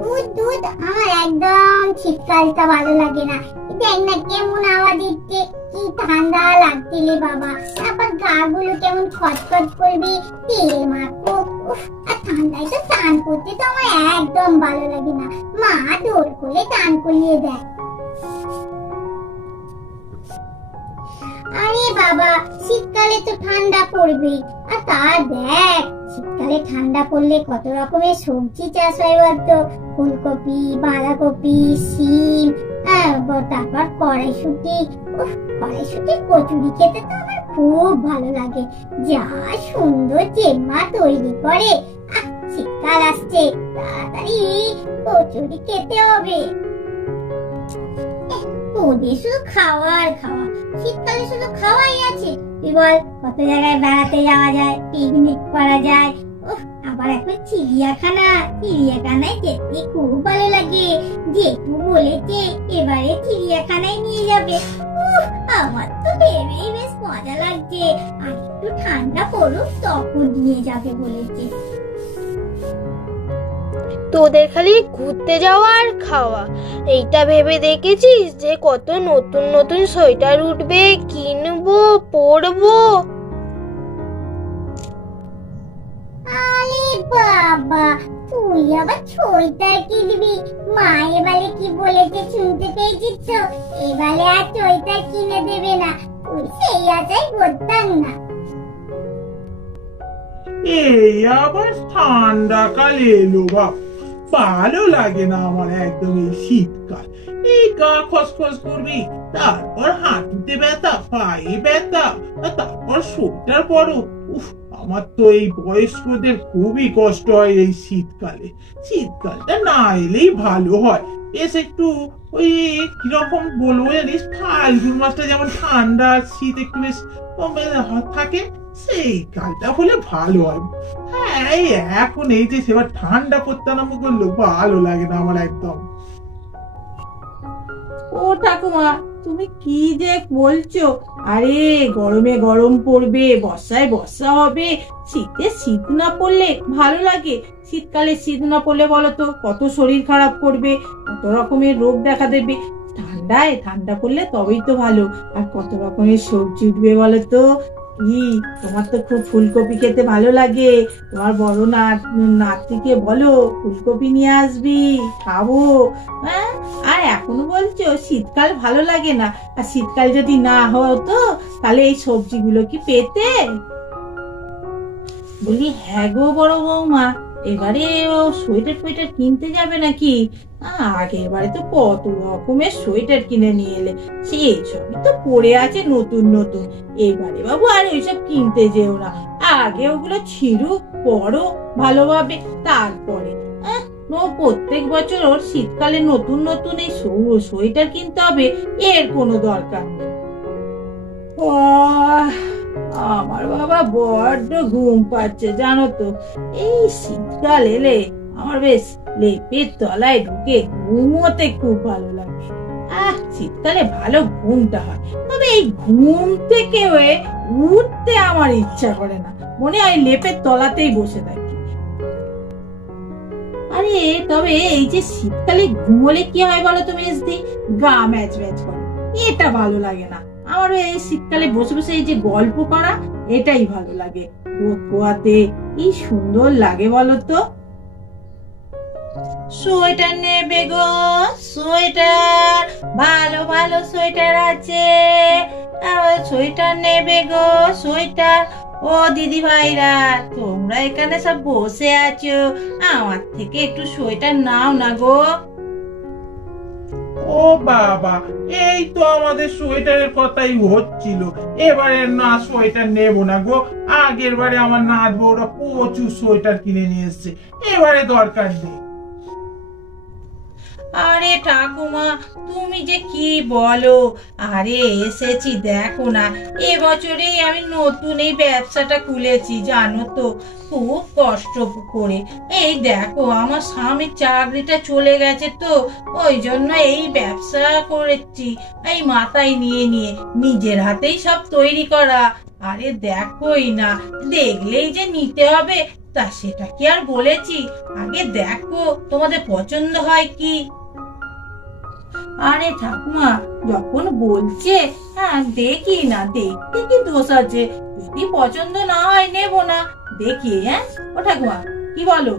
দুধ দুধ আমার একদম শীতকালটা ভালো লাগে না। দেখ না কেমন হাওয়া দিচ্ছে, কি ঠান্ডা লাগছে রে বাবা। তারপর গা গুলো কেমন খচখচ করবে, তেল মাখো। আর ঠান্ডায় তো চান করতে তো আমার একদম ভালো লাগে না। মা দোল করে চান করিয়ে দেয়। আরে বাবা, শীতকালে তো ঠান্ডা পড়বে। আর তা দেখ, শীতকালে ঠান্ডা পড়লে কত রকমের সবজি চাষ হয় বলতো। ফুলকপি, বাঁধাকপি, শিম, তারপর কড়াইশুঁটি। কড়াইশুঁটি কচুরি খেতে তো আমার খুব ভালো লাগে। যা সুন্দর চেম্মা তৈরি করে। শীতকাল আসছে, তাড়াতাড়ি কচুরি খেতে হবে। তোদের শুধু খাওয়া আর খাওয়া, শীতকালে শুধু খাওয়াই আছে। তুই বল, কত জায়গায় বেড়াতে যাওয়া যায়, পিকনিক করা যায়। আবার এখন চিড়িয়াখানায় যেতে খুব ভালো লাগে। জেঠু বলেছে এবারে চিড়িয়াখানায় নিয়ে যাবে। আমার তো ভেবেই বেশ মজা লাগছে। আর একটু ঠান্ডা পড়ুক তখন নিয়ে যাবে বলেছে। তোদের খালি ঘুরতে যাওয়া আর খাওয়া, এইটা ভেবে দেখেছিস যে কত নতুন নতুন সোয়েটার উঠবে, কিনবো, পরবো? আরে বাবা, তুই আবার সোয়েটার কিনবি? মা এবারে কি বলেছে শুনতে পেয়েছিস তো? এবারে আর সোয়েটার কিনে দেবে না। তুই সেই আশাই করতাম না। এই আবার ঠান্ডাকাল এলো বাপ, ভালো লাগে না আমার একদম এই শীতকাল। এই গা খসখস করবি, তারপর হাঁটুতে ব্যথা, পায়ে ব্যথা, তারপর সোয়েটার পরো। আমার তো এই বয়স্কদের খুবই কষ্ট হয় এই শীতকালে। শীতকালটা না এলেই ভালো হয়। বেশ একটু ওই কিরকম বলবো জানিস, ফাল্গুন মাসটা যেমন ঠান্ডা শীত একটু বেশ থাকে, সেই কালটা হলে ভালো হয়। হ্যাঁ, এখন এই যে সেবার ঠান্ডা পড়তে আরম্ভ করলো, ভালো লাগে না আমার একদম। ও ঠাকুমা, তুমি কি যে বলছো? আরে গরমে গরম পড়বে, বর্ষায় বর্ষা হবে, শীতে শীত না পড়লে ভালো লাগে? শীতকালে শীত না পড়লে বলো তো কত শরীর খারাপ করবে, কত রকমের রোগ দেখা দেবে। ঠান্ডা পড়লে তবেই তো ভালো। আর কত রকমের সবজি উঠবে বলো তো। তোমার তো খুব ফুলকপি খেতে ভালো লাগে। তোমার বড় নাতিকে বলো ফুলকপি নিয়ে আসবি, খাবো। হ্যাঁ, আর এখনো বলছো শীতকাল ভালো লাগে না? আর শীতকাল যদি না হতো তাহলে এই সবজিগুলো কি পেতে? বলি হ্যাঁ গো বড় বৌমা, এবারে সোয়েটার কিনতে যাবে নাকি? আগের বারে তো কত রকমের সোয়েটার কিনে নিয়ে এলে, সেই সবই তো পড়ে আছে নতুন নতুন। এবারে বাবু আর ওইসব কিনতে যেও না, আগে ওগুলো ছিড়ুক, পরো ভালোভাবে, তারপরে প্রত্যেক বছর ওর শীতকালে নতুন নতুন এই সোয়েটার কিনতে হবে, এর কোনো দরকার নেই। আমার বাবা বড্ড ঘুম পাচ্ছে জানো তো। এই শীতকাল এলে আমার বেশ লেপের তলায় ঢুকে ঘুমোতে খুব ভালো লাগে। শীতকালে ভালো ঘুমটা হয়, তবে এই ঘুম থেকে উঠতে আমার ইচ্ছা করে না, মনে হয় লেপের তলাতেই বসে থাকি। আরে তবে এই যে শীতকালে ঘুমোলে কি হয় বলো তো মেজদি? গা ম্যাচ ম্যাচ করে, এটা ভালো লাগে না আমার। এই শীতকালে বসে বসে এই যে গল্প করা, এটাই ভালো লাগে। পোয়াতে কি সুন্দর লাগে বলো তো। সোয়েটার নেবে গো, সোয়েটার, ভালো ভালো সোয়েটার আছে, সোয়েটার নেবে গো, সোয়েটার। ও দিদি ভাইরা, তোমরা এখানে সব বসে আছো, আমার থেকে একটু সোয়েটার নাও না গো। ও বাবা, এই তো আমাদের সোয়েটারের কথাই হচ্ছিল। এবারে না সোয়েটার নেবো না গো, আগের বারে আমার নাত বউরা প্রচুর সোয়েটার কিনে নিয়ে এসছে, এবারে দরকার নেই। আরে ঠাকুমা, তুমি যে কি বলো! আরে এসেছি দেখো না, এবছরেই আমি নতুন এই ব্যবসাটা খুলেছি জানো তো, খুব কষ্ট করে। এই দেখো আমার স্বামীর চাকরিটা চলে গেছে তো, ওই জন্য এই ব্যবসা করেছি, এই মাথায় নিয়ে নিয়ে নিজের হাতেই সব তৈরি করা। আরে দেখোই না, দেখলেই যে নিতে হবে তা সেটা কি আর বলেছি, আগে দেখো তোমাদের পছন্দ হয় কি। আরে ঠাকুমা যখন বলছে দেখি না, দেখতে কি দোষ আছে, যদি পছন্দ না হয় নেবো না, দেখি। ও ঠাকুমা কি বলো?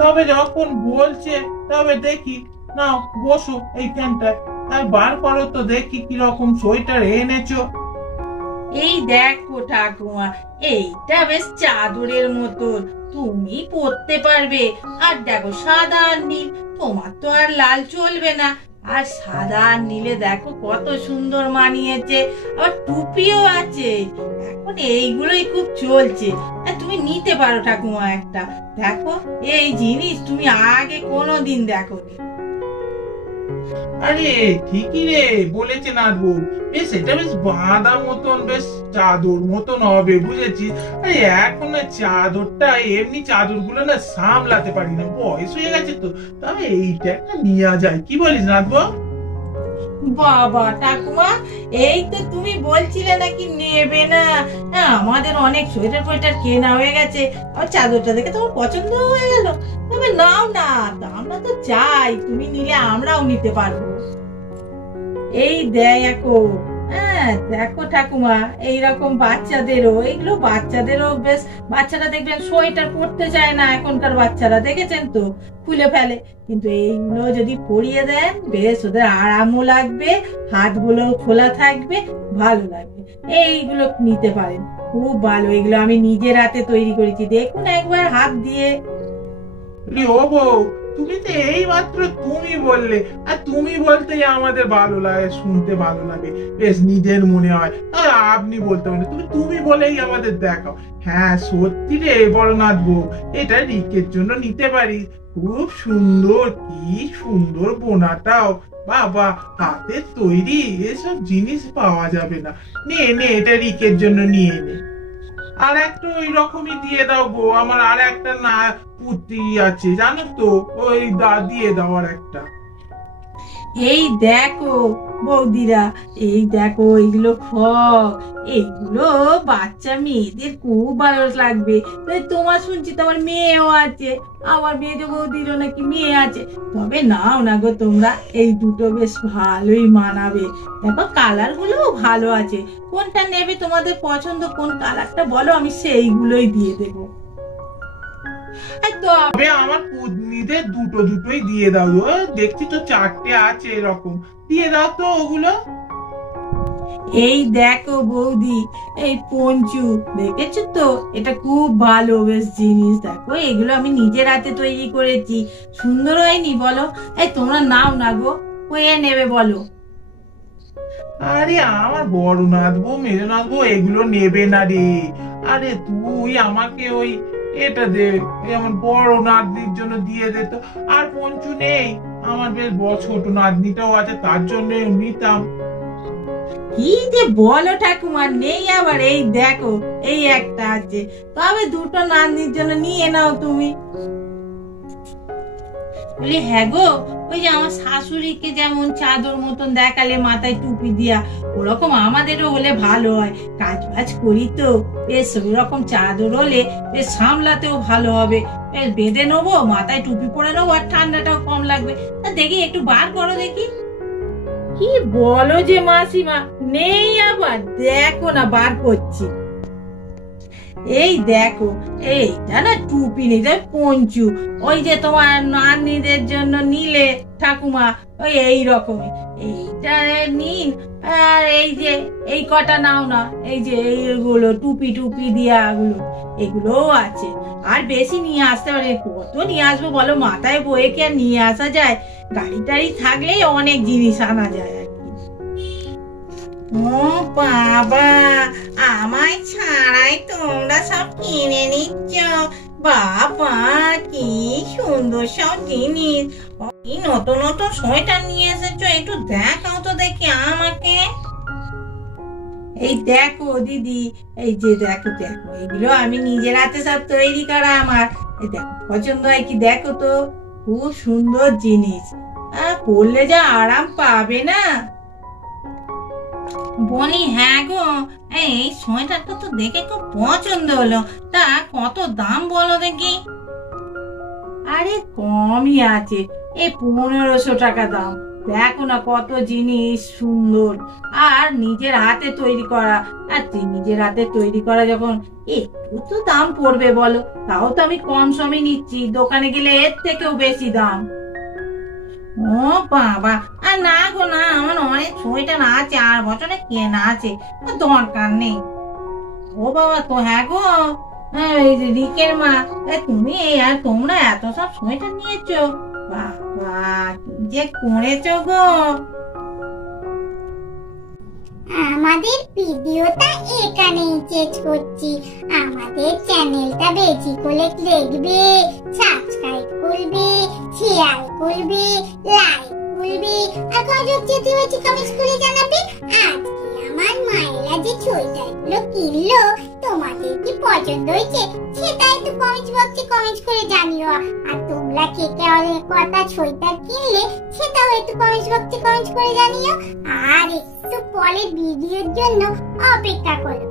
তবে যখন বলছে তবে দেখি, নাও বসো এইখানটায়, আর বার করো তো দেখি কিরকম সোয়েটার এনেছো। এই দেখো ঠাকুমা, এইটা বেশ চাদরের মতন, তুমি পরতে পারবে। আর দেখো সাদা আর নীল, তোমার তো আর লাল চলবে না, আর সাদা আর নীলে দেখো কত সুন্দর মানিয়েছে, আবার টুপিও আছে। এখন এইগুলোই খুব চলছে, তুমি নিতে পারো ঠাকুমা একটা। দেখো এই জিনিস তুমি আগে কোনোদিন দেখোনি। আরে ঠিকই রে বলেছে নাটবু, বেশ এটা বেশ বাঁধা মতন, বেশ চাদর মতন হবে, বুঝেছি। আরে এখন না চাদরটা, এমনি চাদর গুলো না সামলাতে পারি না, বয়স হয়ে গেছে তো। তবে এইটা একটা নেওয়া যায়, কি বলিস নাটবু? বাবা ঠাকুমা, এই তো তুমি বলছিলে নাকি নেবে না। আমাদের অনেক সোয়েটার ফোয়েটার কেনা হয়ে গেছে, আর চাদরটা দেখে তোমার পছন্দ হয়ে গেল, তবে নাও না, আমরা তো চাই তুমি নিলে আমরাও নিতে পারবো। এই দেখো, দেখো ঠাকুমা, এইরকম বাচ্চাদেরও, এইগুলো বাচ্চাদেরও বেশ, বাচ্চারা দেখবেন সোয়েটার পরতে চায় না এখনকার বাচ্চারা, দেখেছেন তো, খুলে ফেলে। কিন্তু এইগুলো যদি পরিয়ে দেন বেশ ওদের আরামও লাগবে, হাতগুলো খোলা থাকবে, ভালো লাগবে। এইগুলো নিতে পারেন, খুব ভালো, এগুলো আমি নিজের হাতে তৈরি করেছি, দেখুন একবার হাত দিয়ে। ও বউ, তুমি তো এই মাত্র তুমি বললে, আর তুমি বলতেই আমাদের ভালো লাগে, শুনতে ভালো লাগে, বেশ নিজের মনে হয়। আর আপনি বলতে পারেন, তুমি বলেই আমাদের দেখাও। হ্যাঁ সত্যি রে বড় নাথবু, এটা রিকের জন্য নিতে পারি, খুব সুন্দর, কি সুন্দর বোনাটাও, বাবা হাতের তৈরি, এসব জিনিস পাওয়া যাবে না। নে নে, এটা রিকের জন্য নিয়ে নে। আর একটা ওই রকমই দিয়ে দাও গো, আমার আর একটা না পুঁতি আছে জানো তো, ওই দিয়ে দেওয়ার একটা। এই দেখো বৌদিরা, এই দেখো এইগুলো ফ্রক, এইগুলো বাচ্চা মেয়েদের খুব ভালো লাগবে। তোমার শুনছি তোমার মেয়েও আছে, আমার মেয়ে বৌদিরও নাকি মেয়ে আছে, তবে নাও না গো তোমরা, এই দুটো বেশ ভালোই মানাবে। দেখো কালার গুলো ভালো আছে, কোনটা নেবে তোমাদের পছন্দ, কোন কালারটা বলো, আমি সেইগুলোই দিয়ে দেবো। তবে আমার পুতনিদের দুটোই দিয়ে দাও, দেখছি তো 4টে আছে এরকম, দিয়ে দাও তো ওগুলো। এই দেখো বৌদি, এই পঞ্চু, দেখেছো তো, এটা খুব ভালো বেশ জিনিস, দেখো এগুলো আমি নিজের হাতে তৈরি করেছি, সুন্দর হয়নি বলো? এই তোমরা নাও না গো, কয়ে নেবে বলো? আরে আমার বড় নাথবো মেজো নাথবো এগুলো নেবে না রে। আরে তুই আমাকে ওই এটা দে, আমার বড় নাতনির জন্য দিয়ে দে তো। আর পঞ্চু নেই, আমার বেশ ছোট নাতনিটাও আছে, তার জন্য নিতাম। কি যে বলো ঠাকুমা, নেই আবার? এই দেখো এই একটা আছে, তবে দুটো নাতনির জন্য নিয়ে নাও তুমি। বলি হ্যাঁ গো, ওই যে আমার শাশুড়িকে যেমন চাদর মতন দেখালে মাথায় টুপি দিয়া, ওরকম আমাদেরও হলে ভালো হয়, কাজ বাজ করি তো, বেশ ওই রকম চাদর হলে বেশ সামলাতেও ভালো হবে, বেশ বেঁধে নেবো, মাথায় টুপি পরে নেবো, আর ঠান্ডাটাও কম লাগবে। দেখি একটু বার করো দেখি। কি বলো যে মাসিমা, নেই আবার? দেখো না বার করছি, এই দেখো, এইটা না টুপি নেই, পঞ্চু, ওই যে তোমার নাতনিদের জন্য নিলে ঠাকুমা, ওই এই রকমই, এইটা নিন। আর এই যে এই কটা নাও না, এই যে এইগুলো টুপি টুপি দিয়া গুলো, এগুলোও আছে। আর বেশি নিয়ে আসতে পারে, কত নিয়ে আসবো বলো, মাথায় বয়ে কি আর নিয়ে আসা যায়? গাড়ি টাড়ি থাকলেই অনেক জিনিস আনা যায় আর কি। ও বাবা, আমায় ছাড়াই তোমরা সব কিনে নিচ্ছ, বাবা কি সুন্দর সব জিনিস, কি নতুন নতুন সোয়েটার নিয়ে এসেছো, একটু দেখাও তো দেখি আমাকে। এই দেখো দিদি, এই যে দেখো দেখো, এগুলো আমি নিজের হাতে সব তৈরি করা আমার, এই দেখো পছন্দ হয় কি দেখো তো, খুব সুন্দর জিনিস, পরলে যা আরাম পাবে না। বলি হ্যাঁ গো, এই সোয়েটারটা তো দেখে খুব পছন্দ হলো, তা কত দাম বলো দেখি? আরে কমই আছে, এই 1500 টাকা দাম। দেখো না কত জিনিস সুন্দর, আর নিজের হাতে তৈরি করা। আর নিজের হাতে তৈরি করা যখন একটু তো দাম পড়বে বলো, তাও তো আমি কম সমে নিচ্ছি, দোকানে গেলে এর থেকেও বেশি দাম। ও বাবা, আর না গো না, আমার অনেক সোয়েটার আছে, আর বছরে কেনা আছে, দরকার নেই। ও বাবা, তো হ্যাঁ গো, এই যে রিকের মা, তুমি আর তোমরা এত সব সোয়েটার নিয়েছো, বাবা কি যে করেছো গো। আমাদের ভিডিওটা এখানেই শেষ করছি। আমাদের চ্যানেলটা বেশি করে দেখবে, সাবস্ক্রাইব করবে, শেয়ার করবে, লাইক করবে, আর কমেন্ট করে জানাবে আজকে আমার মায়েরা যে সোয়েটারগুলো কিনলো তোমাদের কি পছন্দ হয়েছে সেটা একটু কমেন্ট বক্সে কমেন্ট করে জানিও। আর তোমরা কে কে কটা সোয়েটার কিনলে সেটাও একটু কমেন্ট বক্সে কমেন্ট করে জানিও। আর একটু পরে ভিডিওর জন্য অপেক্ষা করো।